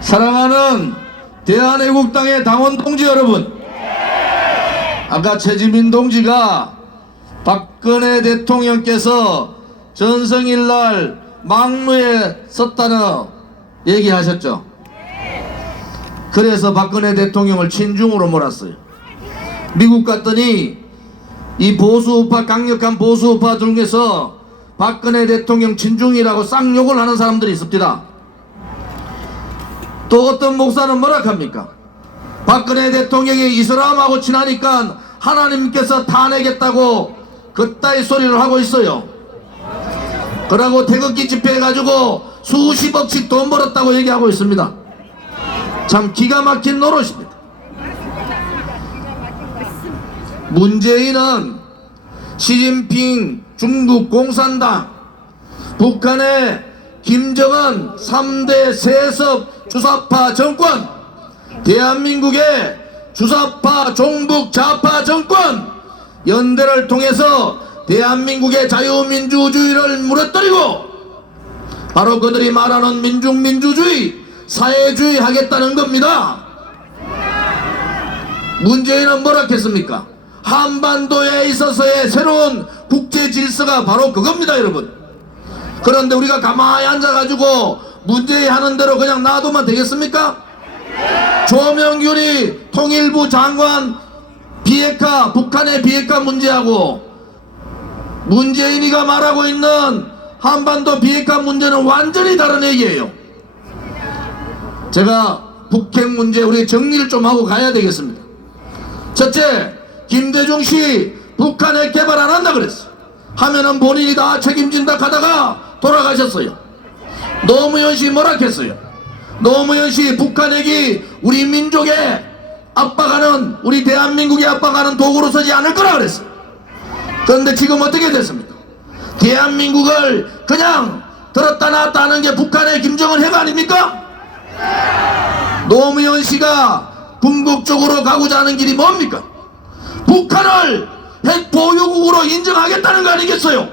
사랑하는 대한애국당의 당원 동지 여러분, 아까 최지민 동지가 박근혜 대통령께서 전성일날 망루에 썼다는 얘기하셨죠. 그래서 박근혜 대통령을 친중으로 몰았어요. 미국 갔더니 이 보수우파, 강력한 보수우파 중에서 박근혜 대통령 친중이라고 쌍욕을 하는 사람들이 있습니다. 또 어떤 목사는 뭐라 합니까? 박근혜 대통령이 이슬람하고 친하니까 하나님께서 탄핵했다고 그따위 소리를 하고 있어요. 그러고 태극기 집회해가지고 수십억씩 돈 벌었다고 얘기하고 있습니다. 참 기가 막힌 노릇입니다. 문재인은 시진핑 중국 공산당, 북한의 김정은 3대 세습 주사파 정권, 대한민국의 주사파 종북 좌파 정권 연대를 통해서 대한민국의 자유민주주의를 무너뜨리고 바로 그들이 말하는 민중민주주의, 사회주의 하겠다는 겁니다. 문재인은 뭐라 했습니까? 한반도에 있어서의 새로운 국제 질서가 바로 그겁니다, 여러분. 그런데 우리가 가만히 앉아가지고 문재인 하는 대로 그냥 놔두면 되겠습니까? 조명균이 통일부 장관 비핵화, 북한의 비핵화 문제하고 문재인이가 말하고 있는 한반도 비핵화 문제는 완전히 다른 얘기예요. 제가 북핵 문제 우리 정리를 좀 하고 가야 되겠습니다. 첫째, 김대중 씨 북한핵 개발 안 한다 그랬어. 하면은 본인이 다 책임진다 하다가 돌아가셨어요. 노무현 씨 뭐라 했어요? 노무현 씨 북한핵이 우리 민족에 압박하는, 우리 대한민국에 압박하는 도구로 서지 않을 거라 그랬어요. 그런데 지금 어떻게 됐습니까? 대한민국을 그냥 들었다 놨다 하는 게 북한의 김정은 핵 아닙니까? 노무현 씨가 궁극적으로 가고자 하는 길이 뭡니까? 북한을 핵 보유국으로 인정하겠다는 거 아니겠어요?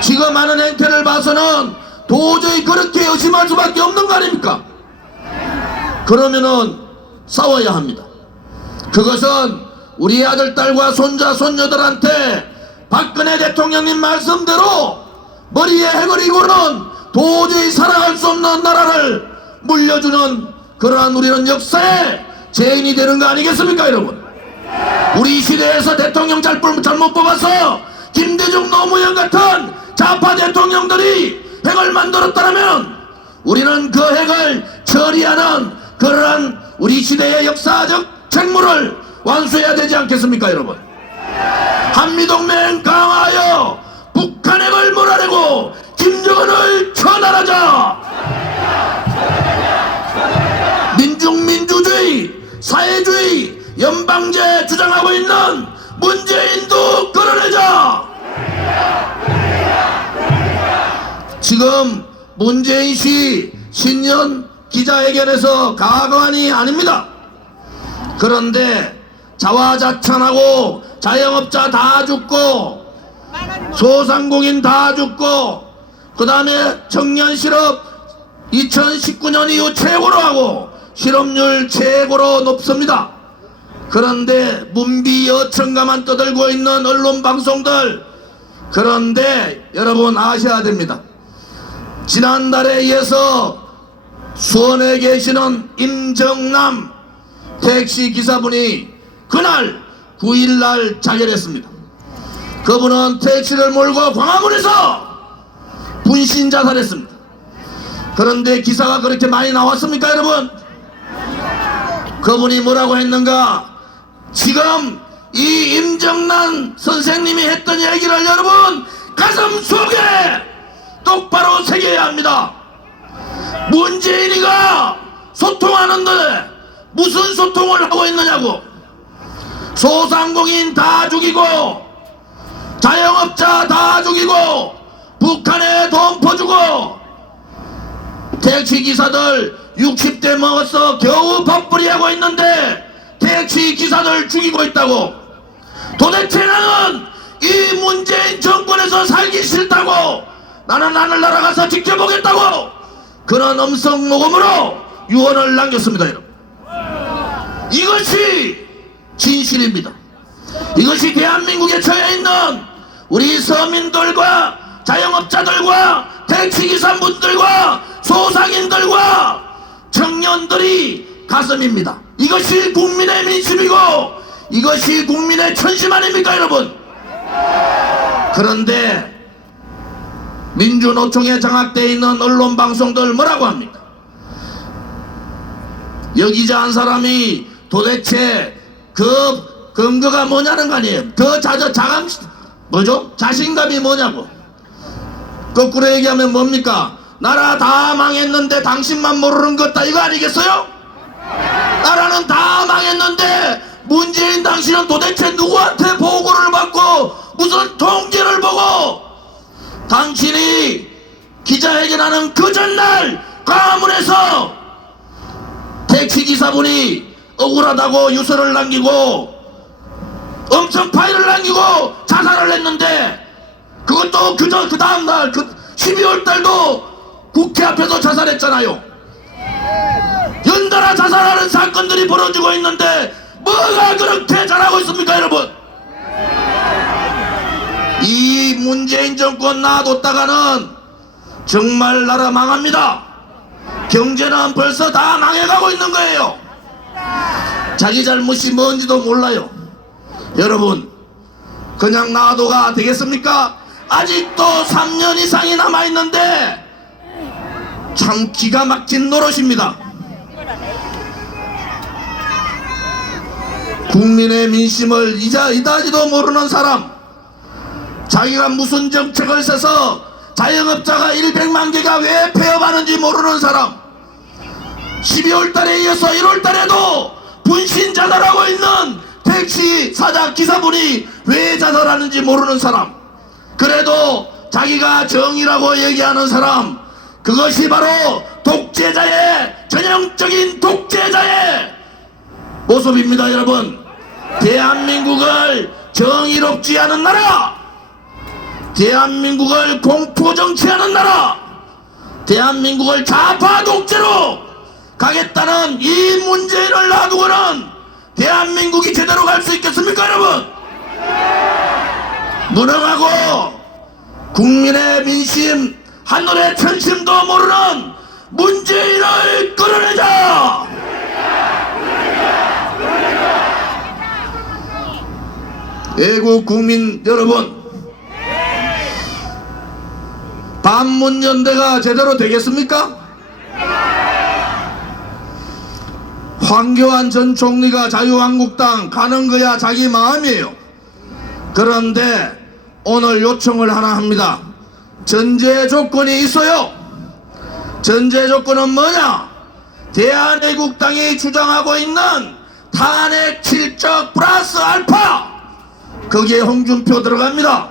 지금 하는 행태를 봐서는 도저히 그렇게 의심할 수밖에 없는 거 아닙니까? 그러면은 싸워야 합니다. 그것은 우리 아들, 딸과 손자, 손녀들한테 박근혜 대통령님 말씀대로 머리에 핵을 이고는 도저히 살아갈 수 없는 나라를 물려주는 그러한 우리는 역사의 죄인이 되는 거 아니겠습니까, 여러분? 우리 시대에서 대통령 잘못 뽑아서 김대중, 노무현 같은 좌파 대통령들이 핵을 만들었다면 우리는 그 핵을 처리하는 그러한 우리 시대의 역사적 책무를 완수해야 되지 않겠습니까, 여러분? 한미동맹 강화하여 북한 핵을 몰아내고 김정은을 처단하자. 민중민주주의, 사회주의, 연방제 주장하고 있는 문재인도 끌어내자. 지금 문재인 씨 신년 기자회견에서 가관이 아닙니다. 그런데 자화자찬하고 자영업자 다 죽고 소상공인 다 죽고 그 다음에 청년 실업 2019년 이후 최고로 하고 실업률 최고로 높습니다. 그런데 문비 여천가만 떠들고 있는 언론 방송들, 그런데 여러분 아셔야 됩니다. 지난달에 이어서 수원에 계시는 임정남 택시기사분이 그날 9일날 자결했습니다. 그분은 택시를 몰고 광화문에서 분신 자살했습니다. 그런데 기사가 그렇게 많이 나왔습니까, 여러분? 그분이 뭐라고 했는가? 지금 이 임정남 선생님이 했던 얘기를 여러분 가슴 속에 똑바로 새겨야 합니다. 문재인이가 소통하는데 무슨 소통을 하고 있느냐고. 소상공인 다 죽이고 자영업자 다 죽이고 북한에 돈 퍼주고 택시기사들 60대 먹어서 겨우 밥벌이 하고 있는데 택시기사들 죽이고 있다고. 도대체 나는 이 문재인 정권에서 살기 싫다고, 나는 하늘나라 가서 지켜보겠다고 그런 음성 모금으로 유언을 남겼습니다. 여러분, 이것이 진실입니다. 이것이 대한민국에 처해있는 우리 서민들과 자영업자들과 택시기사분들과 소상인들과 청년들이 가슴입니다. 이것이 국민의 민심이고 이것이 국민의 천심 아닙니까 여러분? 그런데 민주노총에 장악되어 있는 언론방송들 뭐라고 합니까? 여기자 한 사람이 도대체 그 근거가 뭐냐는 거 아니에요. 자신감이 뭐냐고. 거꾸로 얘기하면 뭡니까? 나라 다 망했는데 당신만 모르는 것 다 이거 아니겠어요? 나라는 다 망했는데 문재인 당신은 도대체 누구한테 보고를 받고 무슨 통계를 보고 당신이 기자회견하는 그 전날 광화문에서 택시기사분이 억울하다고 유서를 남기고 엄청 파일을 남기고 자살을 했는데 그것도 그 다음날 12월 달도 국회 앞에서 자살했잖아요. 연달아 자살하는 사건들이 벌어지고 있는데 뭐가 그렇게 잘하고 있습니까 여러분? 이 문재인 정권 놔뒀다가는 정말 나라 망합니다. 경제는 벌써 다 망해가고 있는 거예요. 자기 잘못이 뭔지도 몰라요. 여러분, 그냥 놔둬가 되겠습니까? 아직도 3년 이상이 남아있는데 참 기가 막힌 노릇입니다. 국민의 민심을 이다지도 모르는 사람, 자기가 무슨 정책을 써서 자영업자가 100만 개가 왜 폐업하는지 모르는 사람, 12월 달에 이어서 1월 달에도 분신 자살하고 있는 택시 사장 기사분이 왜 자살하는지 모르는 사람, 그래도 자기가 정의라고 얘기하는 사람, 그것이 바로 독재자의, 전형적인 독재자의 모습입니다. 여러분, 대한민국을 정의롭지 않은 나라, 대한민국을 공포정치하는 나라, 대한민국을 좌파 독재로 가겠다는 이 문재인을 놔두고는 대한민국이 제대로 갈 수 있겠습니까 여러분? 무능하고 국민의 민심, 하늘의 천심도 모르는 문재인을 끌어내자! 애국 국민 여러분, 반문연대가 제대로 되겠습니까? 황교안 전 총리가 자유한국당 가는 거야 자기 마음이에요. 그런데 오늘 요청을 하나 합니다. 전제 조건이 있어요. 전제 조건은 뭐냐? 대한애국당이 주장하고 있는 탄핵 실적 플러스 알파, 거기에 홍준표 들어갑니다.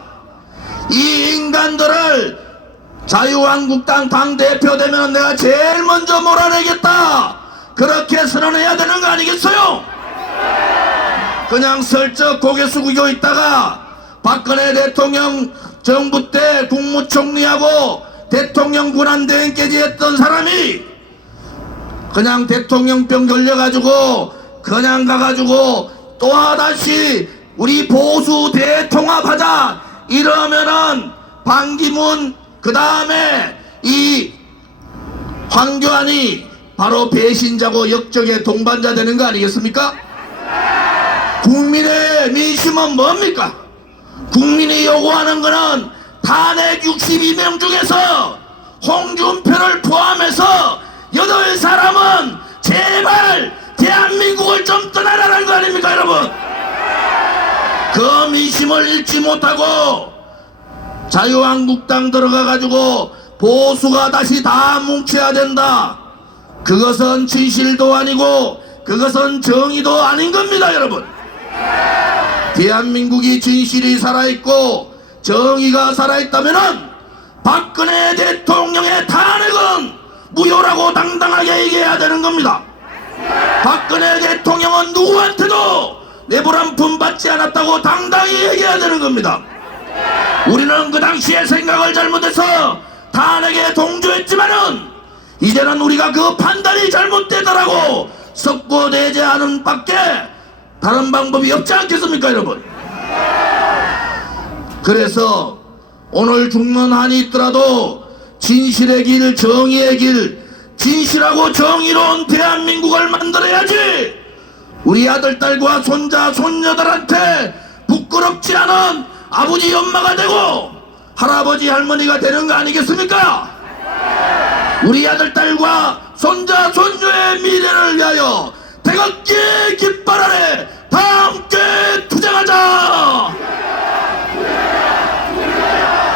이 인간들을 자유한국당 당대표 되면 내가 제일 먼저 몰아내겠다, 그렇게 선언해야 되는 거 아니겠어요? 그냥 슬쩍 고개 숙이고 있다가 박근혜 대통령 정부 때 국무총리하고 대통령 권한대행까지 했던 사람이 그냥 대통령병 걸려가지고 그냥 가가지고 또다시 우리 보수 대통합하자 이러면은 반기문 그 다음에 이 황교안이 바로 배신자고 역적의 동반자 되는 거 아니겠습니까? 국민의 민심은 뭡니까? 국민이 요구하는 거는 탄핵 62명 중에서 홍준표를 포함해서 8사람은 제발 대한민국을 좀 떠나라는 거 아닙니까 여러분? 그 민심을 잃지 못하고 자유한국당 들어가가지고 보수가 다시 다 뭉쳐야 된다, 그것은 진실도 아니고 그것은 정의도 아닌 겁니다 여러분. 대한민국이 진실이 살아있고 정의가 살아있다면은 박근혜 대통령의 탄핵은 무효라고 당당하게 얘기해야 되는 겁니다. 박근혜 대통령은 누구한테도 내부 한 푼 받지 않았다고 당당히 얘기해야 되는 겁니다. 우리는 그 당시에 생각을 잘못해서 탄핵에 동조했지만은 이제는 우리가 그 판단이 잘못된 덮고 내재하는 밖에 다른 방법이 없지 않겠습니까, 여러분? 그래서 오늘 죽는 한이 있더라도 진실의 길, 정의의 길, 진실하고 정의로운 대한민국을 만들어야지 우리 아들, 딸과 손자, 손녀들한테 부끄럽지 않은 아버지, 엄마가 되고 할아버지, 할머니가 되는 거 아니겠습니까? 우리 아들, 딸과 손자, 손녀의 미래를 위하여 태극기 깃발 아래 다 함께 투쟁하자!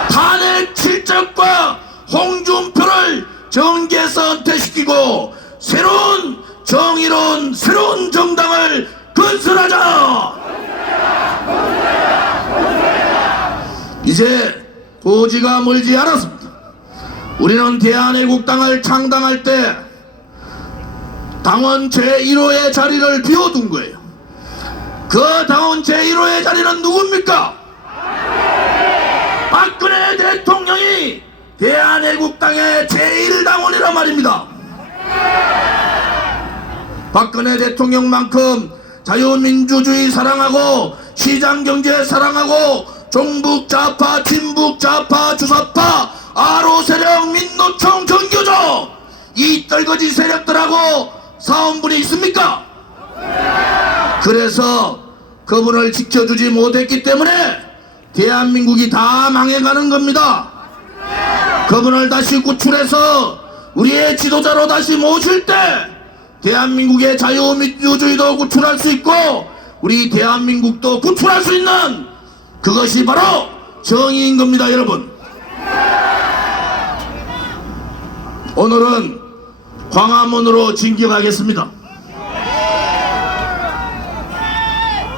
탄핵 실적과 홍준표를 정계에서 은퇴시키고 새로운 정의로운 새로운 정당을 건설하자! 이제 고지가 멀지 않았습니다. 우리는 대한애국당을 창당할 때 당원 제1호의 자리를 비워둔 거예요. 그 당원 제1호의 자리는 누굽니까? 박근혜 대통령이 대한애국당의 제1당원이란 말입니다. 박근혜 대통령만큼 자유민주주의 사랑하고 시장경제 사랑하고 종북 좌파, 친북 좌파, 주사파, 아로 세력, 민노총, 정교조 이 떨거지 세력들하고 싸운 분이 있습니까? 그래서 그분을 지켜주지 못했기 때문에 대한민국이 다 망해가는 겁니다. 그분을 다시 구출해서 우리의 지도자로 다시 모실 때 대한민국의 자유민주주의도 구출할 수 있고 우리 대한민국도 구출할 수 있는 그것이 바로 정의인 겁니다, 여러분. 오늘은 광화문으로 진격하겠습니다.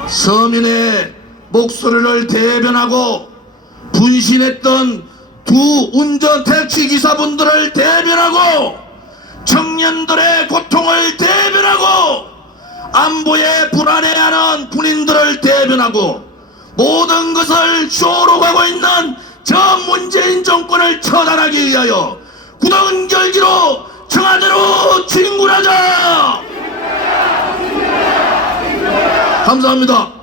서민의 목소리를 대변하고 분신했던 두 운전 택시 기사분들을 대변하고 청년들의 고통을 대변하고 안보에 불안해하는 군인들을 대변하고 모든 것을 쇼로 가고 있는 저 문재인 정권을 처단하기 위하여 구덩결기로 청와대로 진군하자! 감사합니다.